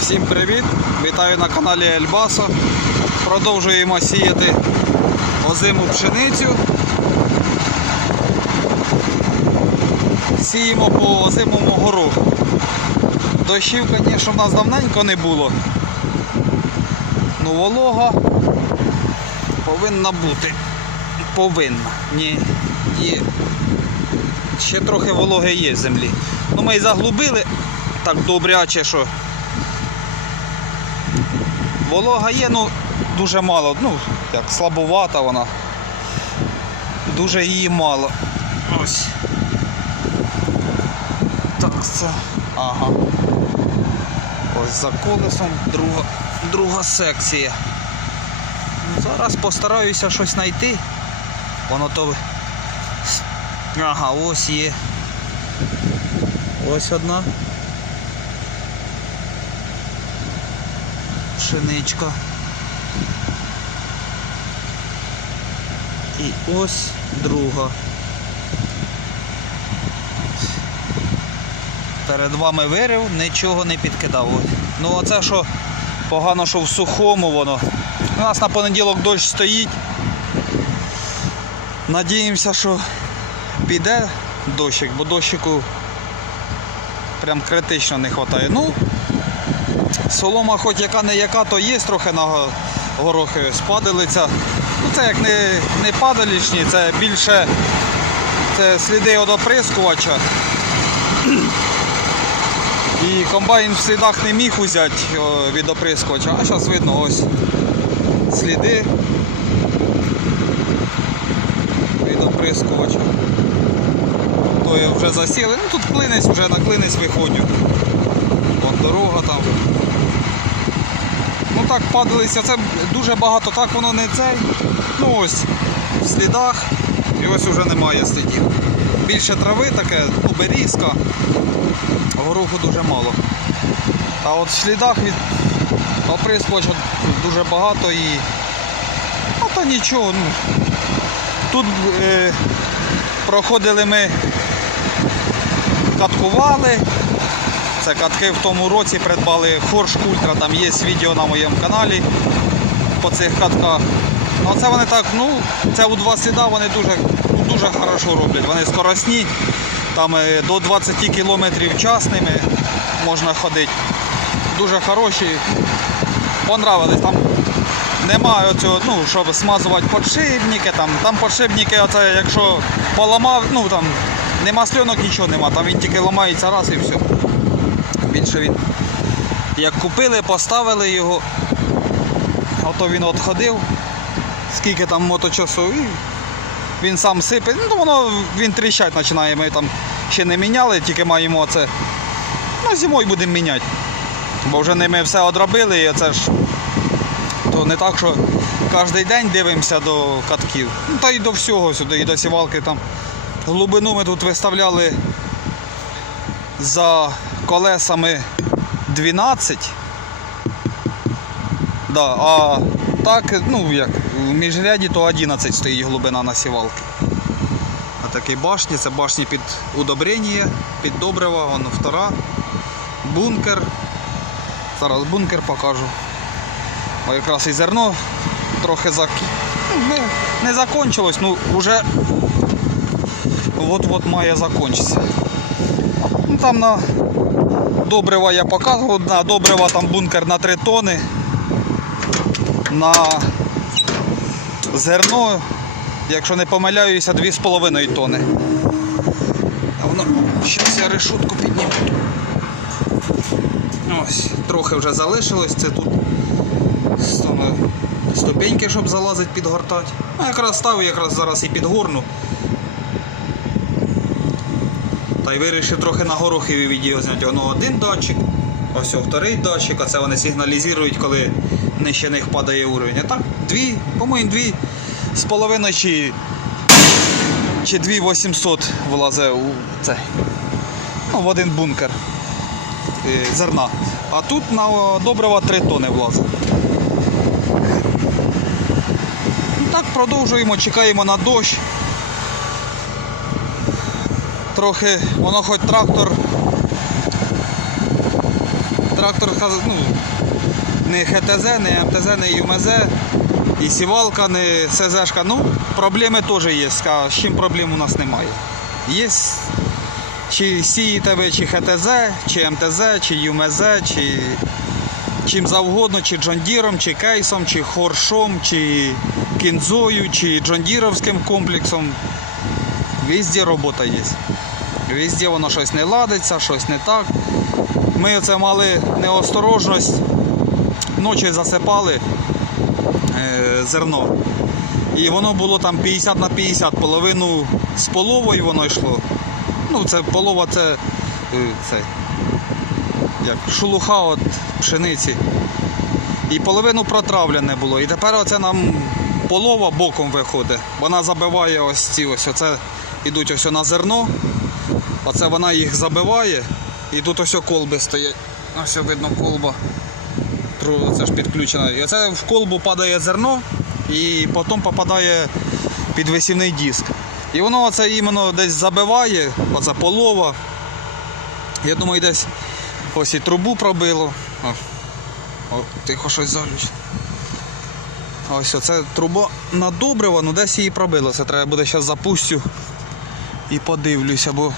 Всім привіт! Вітаю на каналі Ельбасо. Продовжуємо сіяти озиму пшеницю. Сіємо по озимому гороху. Дощів, звісно, в нас давненько не було. Ну, волога повинна бути. Повинна. Ні, є. Ще трохи вологи є в землі. Ну ми і заглубили так добряче, що волога є, ну дуже мало, ну, як слабовата вона. Дуже її мало. Ось. Так, це. Ага. Ось за колесом друга, друга секція. Ну, Зараз постараюся щось знайти. Воно то. Ага, ось є. Ось одна. Пшеничка. І ось друга. Перед вами вирив, нічого не підкидав. Ну оце що погано, що в сухому воно. У нас на понеділок дощ стоїть. Надіємося, що піде дощик, бо дощику прям критично не вистачає. Ну, солома хоч яка не яка, то є трохи на горохи спадалиця. Ну це як не, не падалічні, це більше це сліди від оприскувача. І комбайн в слідах не міг взяти від оприскувача, а зараз видно ось сліди від оприскувача. То вже засіли. Ну тут клинець, вже на клинець виходжу. Вон дорога там. Так падалися, це дуже багато, так воно не цей. Ну ось в слідах. І ось вже немає слідів. Більше трави таке, ну берізка. Гороху дуже мало. А от в слідах від оприскувача дуже багато і. Ну то нічого. Ну, тут е, проходили ми каткували. Це катки в тому році придбали Хорш Ультра, там є відео на моєму каналі по цих катках. Ну це вони так, ну, це у два сліда вони дуже, ну, дуже хорошо роблять. Вони скоросні, там е, до 20 км час можна ходити. Дуже хороші. Понравились. Там немає оцього, ну, щоб смазувати подшипники, там, там подшипники, оце, якщо поламав, ну там нема сльонок, нічого нема, там він тільки ламається раз і все. Більше він. Як купили, поставили його, ото він от скільки там моточасу, і він сам сипе, ну воно він тріщать починає, ми там ще не міняли, тільки маємо це. Ну, зимою будемо міняти. Бо вже ними все одробили, і це ж то не так, що кожен день дивимося до катків. Ну, та й до всього сюди, і до сівалки там. Глибину ми тут виставляли за колесами 12. Да, а так, ну як, в міжряді то 11 стоїть глибина на сівалки. А такі башні, це башні під удобрення, під добрива, воно втора. Бункер. Зараз бункер покажу. О, якраз і зерно трохи зак... ну, не, не закончилось, ну вже от-от має закінчитися. Там на добрива я показував, на добрива там бункер на 3 тони. На зерно, якщо не помиляюся, 2,5 тони. Зараз я решутку підніму. Ось, трохи вже залишилось, це тут ступеньки, щоб залазити, підгортати. Ну, якраз став, якраз зараз і підгорну. Та й вирішив трохи на горохи відео зняти. Воно один датчик, ось вторий датчик, а це вони сигналізують, коли нижче них падає уровень. А так, дві, по-моєму, дві з половиною чи, чи дві 800 влазе у цей. Ну, в один бункер е, зерна. А тут на добрива 3 тони влазить. Ну, Так, продовжуємо, чекаємо на дощ. Трохи, воно хоч трактор Трактор ну, не ХТЗ, не МТЗ, не ЮМЗ, і сівалка, не СЗшка. Ну, проблеми теж є. З чим проблем у нас немає. Є чи сієте чи ХТЗ, чи МТЗ, чи ЮМЗ, чи чим завгодно, чи Джондіром, чи кейсом, чи хоршом, чи кінзою, чи джондіровським комплексом. Везде робота є. Везде воно щось не ладиться, щось не так. Ми оце мали неосторожність, ночі засипали е, зерно. І воно було там 50 на 50, половину з половою воно йшло. Ну, це полова це, е, це як шелуха от пшениці. І половину протравлене було. І тепер оце нам полова боком виходить. Вона забиває ось ці ось. Оце ідуть ось на зерно. Оце вона їх забиває. І тут ось колби стоять. Ось видно колба. Це ж підключена. І оце в колбу падає зерно і потім попадає під висівний диск. І воно оце іменно десь забиває, оце полова. Я думаю, десь ось і трубу пробило. О, тихо щось залюч. Ось оце труба на добриво, ну десь її пробило. Це треба буде зараз запустю і подивлюся, бо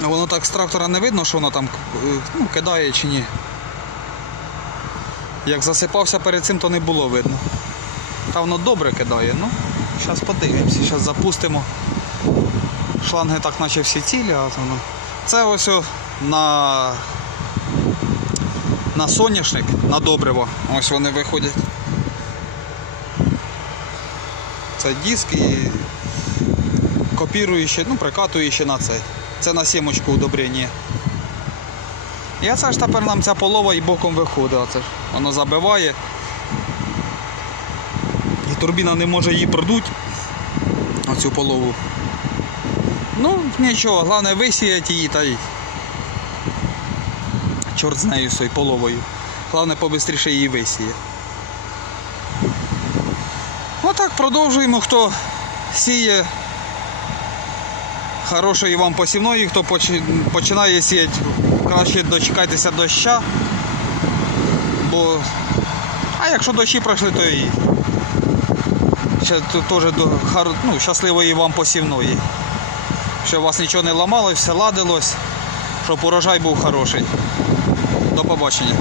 воно так з трактора не видно, що воно там е, ну, кидає чи ні. Як засипався перед цим, то не було видно. Та воно добре кидає, ну, зараз подивимося, зараз запустимо. Шланги так наче всі цілі, а воно. Це ось на, на соняшник, на добриво. Ось вони виходять. Це диск і копіруючи, ну, прикатуючи на цей. Це на сімочку удобрення. І це ж тепер нам ця полова і боком виходить. Оце ж. Воно забиває. І турбіна не може її продути. Оцю полову. Ну, нічого, головне висіяти її та й. Чорт з нею цією половою. Головне побистріше її висіє. Отак продовжуємо, хто сіє хорошої вам посівної, хто починає сіяти, краще дочекайтеся доща. Бо... А якщо дощі пройшли, то і теж ну, щасливої вам посівної. Щоб вас нічого не ламалось, все ладилось, щоб урожай був хороший. До побачення.